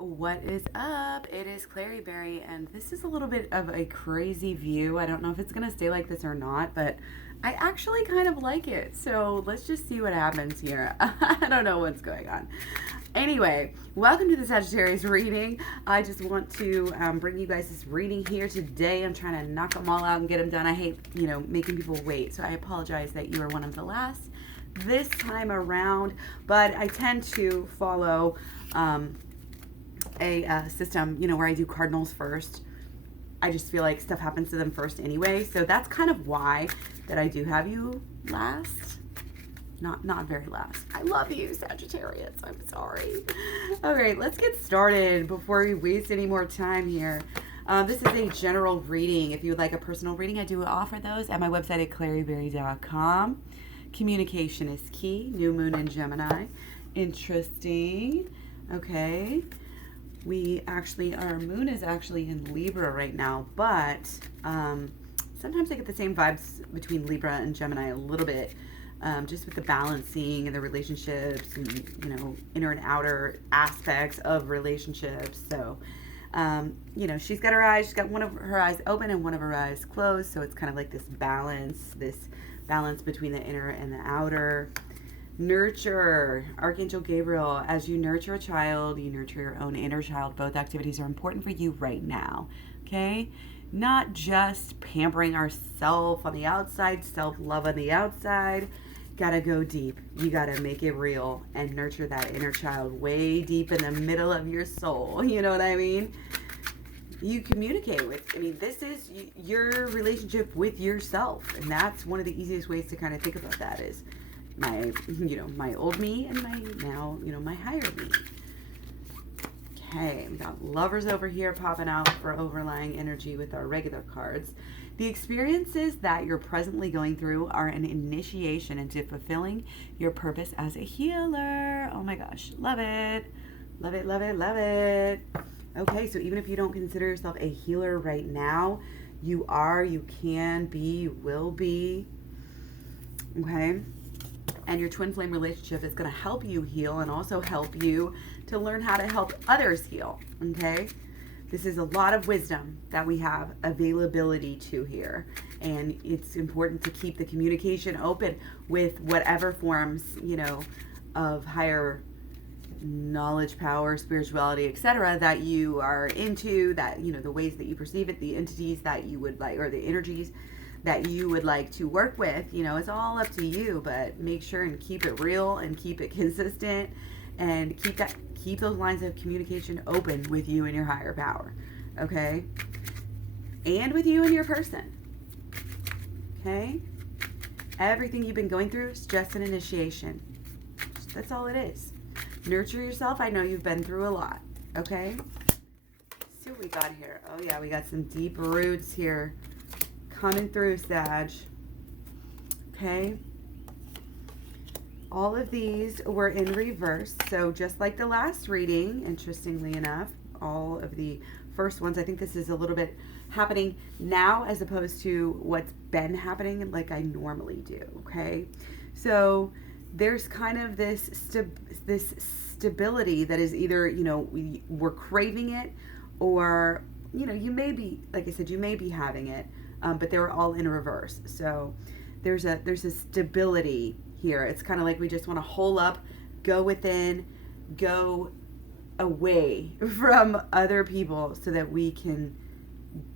What is up? It is Klairee Berry, and this is a little bit of a crazy view. I don't know if it's going to stay like this or not, but I actually kind of like it. So let's just see what happens here. I don't know what's going on. Anyway, welcome to the Sagittarius reading. I just want to bring you guys this reading here today. I'm trying to knock them all out and get them done. I hate, making people wait. So I apologize that you are one of the last this time around, but I tend to follow a system, where I do cardinals first. I just feel like stuff happens to them first anyway. So that's kind of why that I do have you last. Not very last. I love you, Sagittarius. I'm sorry. Okay, let's get started before we waste any more time here. This is a general reading. If you would like a personal reading, I do offer those at my website at klaireeberry.com. Communication is key. New moon in Gemini. Interesting. Okay. Our moon is actually in Libra right now, but sometimes I get the same vibes between Libra and Gemini a little bit, just with the balancing and the relationships and, inner and outer aspects of relationships. So, she's got one of her eyes open and one of her eyes closed. So it's kind of like this balance between the inner and the outer. Nurture, Archangel Gabriel. As you nurture a child, you nurture your own inner child. Both activities are important for you right now, okay? Not just pampering ourselves on the outside, self-love on the outside. Gotta go deep. You gotta make it real and nurture that inner child way deep in the middle of your soul. You know what I mean? You communicate this is your relationship with yourself. And that's one of the easiest ways to kind of think about that is my old me and my higher me. Okay, we got lovers over here popping out for overlying energy with our regular cards. The experiences that you're presently going through are an initiation into fulfilling your purpose as a healer. Oh my gosh, love it. Love it, love it, love it. Okay, so even if you don't consider yourself a healer right now, you are, you can be, you will be. Okay? And your twin flame relationship is going to help you heal and also help you to learn how to help others heal. Okay? This is a lot of wisdom that we have availability to here. And it's important to keep the communication open with whatever forms, of higher knowledge, power, spirituality, etc. that you are into, that, the ways that you perceive it, the entities that you would like, or the energies that you would like to work with. It's all up to you, but make sure and keep it real and keep it consistent and keep those lines of communication open with you and your higher power. Okay? And with you and your person. Okay? Everything you've been going through is just an initiation. That's all it is. Nurture yourself. I know you've been through a lot. Okay? Let's see what we got here. Oh yeah, we got some deep roots here coming through, Sag. Okay. All of these were in reverse. So just like the last reading, interestingly enough, all of the first ones, I think this is a little bit happening now as opposed to what's been happening like I normally do. Okay. So there's kind of this stability that is either, we're craving it, or, you may be, like I said, you may be having it. But they were all in reverse. So there's a stability here. It's kind of like we just want to hole up, go within, go away from other people so that we can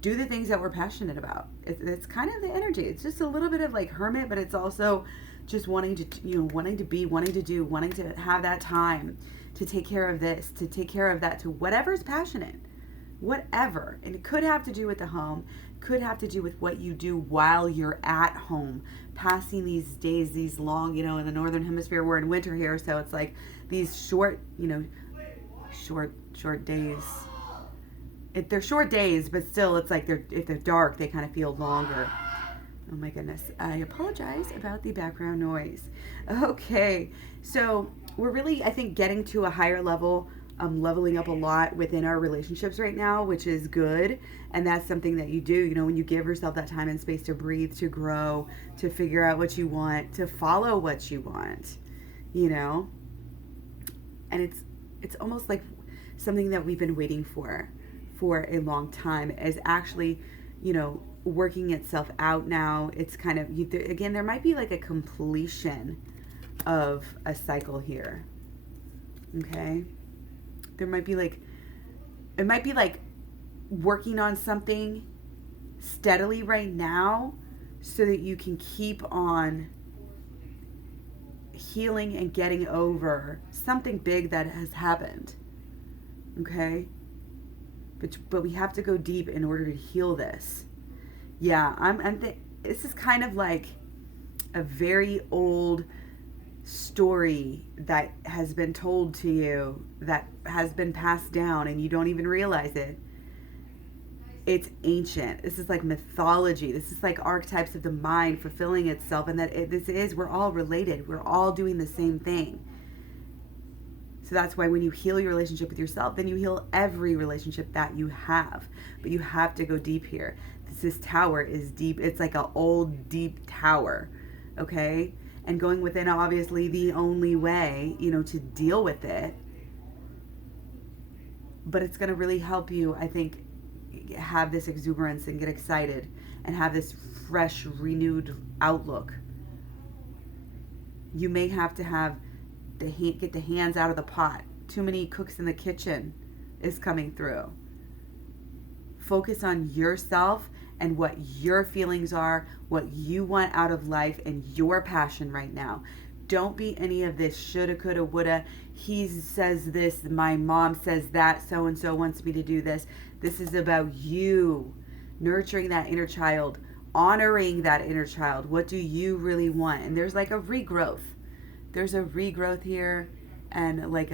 do the things that we're passionate about. It's kind of the energy. It's just a little bit of like hermit, but it's also just wanting to, wanting to be, wanting to do, wanting to have that time to take care of this, to take care of that, to whatever's passionate. Whatever. And it could have to do with the home, could have to do with what you do while you're at home, passing these days, these long, in the northern hemisphere, we're in winter here, so it's like these short days. They're short days, but still it's like if they're dark, they kind of feel longer. Oh my goodness. I apologize about the background noise. Okay. So we're really, I think, getting to a higher level, leveling up a lot within our relationships right now, which is good. And that's something that you do, when you give yourself that time and space to breathe, to grow, to figure out what you want, to follow what you want, And it's almost like something that we've been waiting for a long time is actually, working itself out now. It's kind of, again, there might be like a completion of a cycle here. Okay? There might be like, it might be like working on something steadily right now so that you can keep on healing and getting over something big that has happened. Okay? But we have to go deep in order to heal this. Yeah, this is kind of like a very old story that has been told to you, that has been passed down, and you don't even realize it. It's ancient. This is like mythology. This is like archetypes of the mind fulfilling itself, and we're all related. We're all doing the same thing. So that's why when you heal your relationship with yourself, then you heal every relationship that you have. But you have to go deep here. This tower is deep. It's like an old, deep tower, okay? And going within, obviously, the only way, to deal with it. But it's going to really help you, I think, have this exuberance and get excited and have this fresh, renewed outlook. You may have to have get the hands out of the pot. Too many cooks in the kitchen is coming through. Focus on yourself and what your feelings are, what you want out of life, and your passion right now. Don't be any of this shoulda, coulda, woulda. He says this, my mom says that, so-and-so wants me to do this. This is about you nurturing that inner child, honoring that inner child. What do you really want? And there's like a regrowth. There's a regrowth here, and like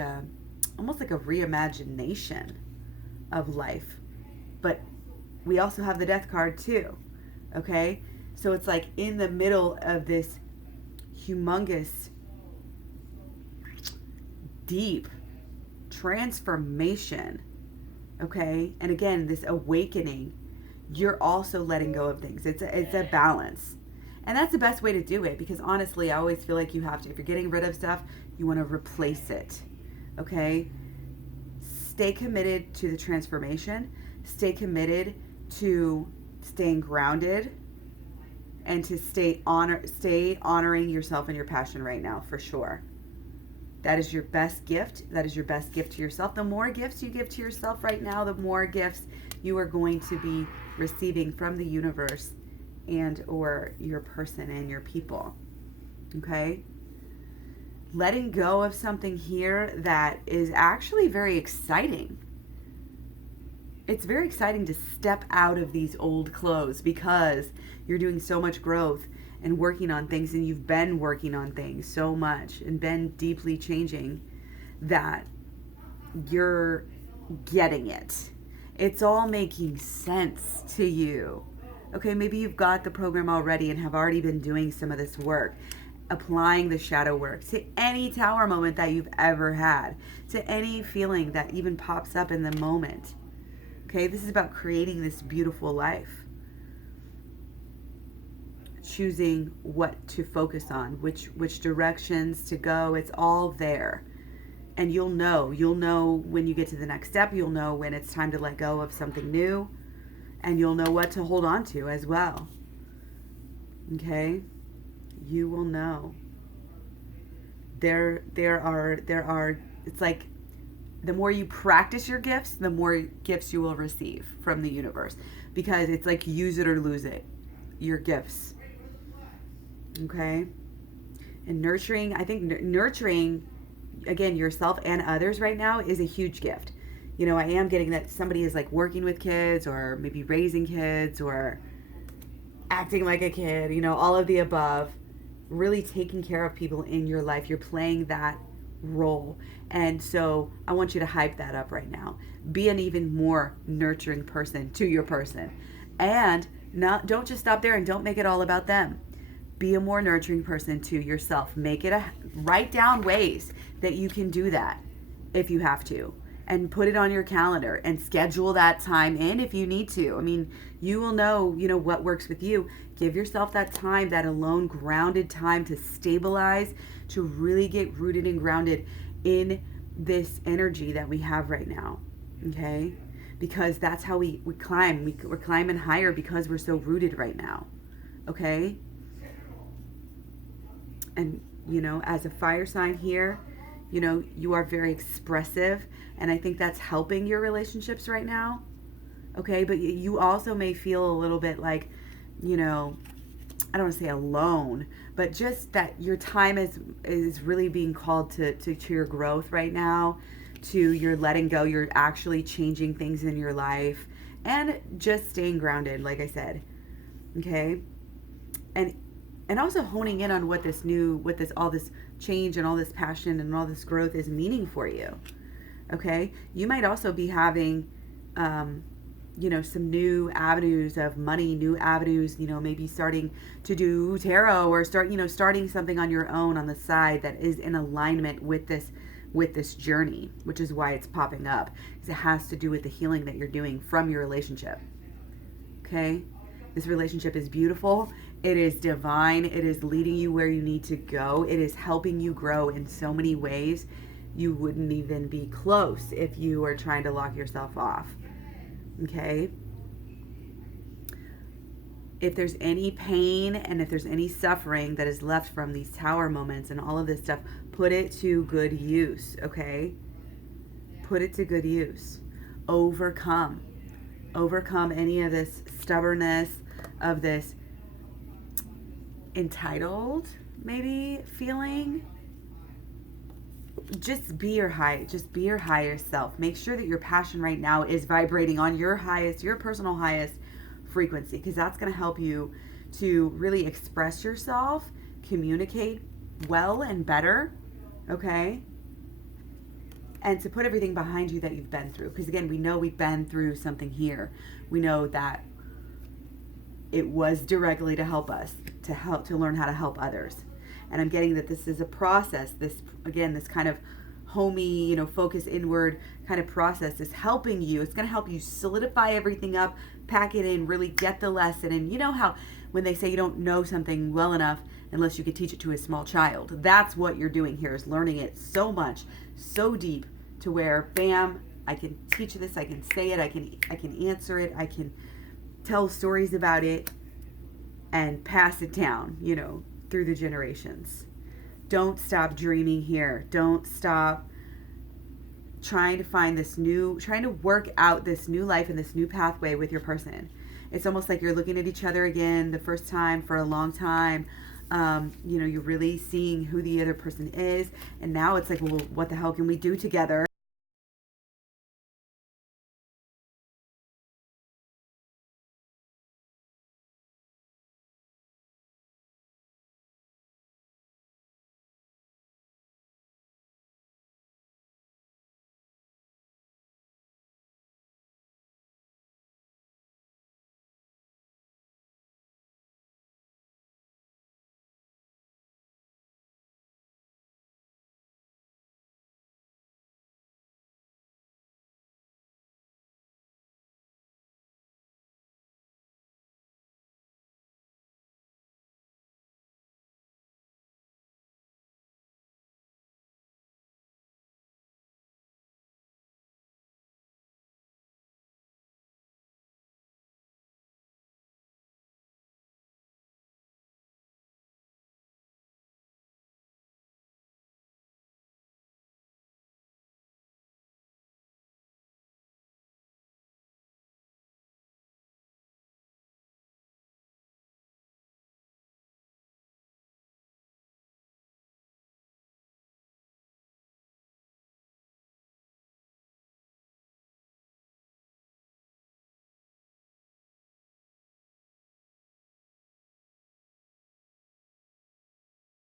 almost like a reimagination of life. But we also have the death card too, okay? So it's like in the middle of this humongous, deep transformation, okay? And again, this awakening, you're also letting go of things. It's a balance. And that's the best way to do it, because honestly, I always feel like you have to, if you're getting rid of stuff, you want to replace it, okay? Stay committed to the transformation. Stay committed to staying grounded and to stay honoring yourself and your passion right now, for sure. That is your best gift. That is your best gift to yourself. The more gifts you give to yourself right now, the more gifts you are going to be receiving from the universe and or your person and your people. Okay? Letting go of something here that is actually very exciting. It's very exciting to step out of these old clothes because you're doing so much growth and working on things, and you've been working on things so much and been deeply changing that you're getting it. It's all making sense to you. Okay, maybe you've got the program already and have already been doing some of this work, applying the shadow work to any tower moment that you've ever had, to any feeling that even pops up in the moment. Okay, this is about creating this beautiful life. Choosing what to focus on, which directions to go. It's all there. And you'll know when you get to the next step. You'll know when it's time to let go of something new. And you'll know what to hold on to as well. Okay? You will know. There are, it's like the more you practice your gifts, the more gifts you will receive from the universe. Because it's like use it or lose it. Your gifts. Okay? And nurturing, I think nurturing, again, yourself and others right now is a huge gift. I am getting that somebody is like working with kids or maybe raising kids or acting like a kid, all of the above. Really taking care of people in your life. You're playing that role. And so I want you to hype that up right now. Be an even more nurturing person to your person. And don't just stop there and don't make it all about them. Be a more nurturing person to yourself. Write down ways that you can do that if you have to. And put it on your calendar and schedule that time in if you need to. I mean, you will know, what works with you. Give yourself that time, that alone, grounded time to stabilize, to really get rooted and grounded in this energy that we have right now, okay? Because that's how we climb. We're climbing higher because we're so rooted right now, okay? And, you know, as a fire sign here, you know, you are very expressive, and I think that's helping your relationships right now, okay? But you also may feel a little bit like, you know, I don't want to say alone, but just that your time is really being called to your growth right now, to your letting go. You're actually changing things in your life and just staying grounded, like I said, okay? And also honing in on what all this change and all this passion and all this growth is meaning for you, okay? You might also be having, you know, some new avenues of money, new avenues, you know, maybe starting to do tarot or starting something on your own on the side that is in alignment with this journey, which is why it's popping up, because it has to do with the healing that you're doing from your relationship, okay? This relationship is beautiful. It is divine. It is leading you where you need to go. It is helping you grow in so many ways. You wouldn't even be close if you were trying to lock yourself off. Okay? If there's any pain and if there's any suffering that is left from these tower moments and all of this stuff, put it to good use, okay? Put it to good use. Overcome any of this stubbornness, of this entitled maybe feeling. Just be your higher self. Make sure that your passion right now is vibrating on your personal highest frequency, because that's going to help you to really express yourself, communicate well and better, okay? And to put everything behind you that you've been through, because again, we know we've been through something here. We know that it was directly to help us, to learn how to help others. And I'm getting that this is a process. This kind of homey, you know, focus inward kind of process is helping you. It's going to help you solidify everything up, pack it in, really get the lesson. And you know how when they say you don't know something well enough unless you could teach it to a small child. That's what you're doing here, is learning it so much, so deep, to where, bam, I can teach this, I can say it, I can answer it, I can tell stories about it and pass it down, you know, through the generations. Don't stop dreaming here. Don't stop trying to work out this new life and this new pathway with your person. It's almost like you're looking at each other again the first time for a long time. You know, you're really seeing who the other person is. And now it's like, well, what the hell can we do together?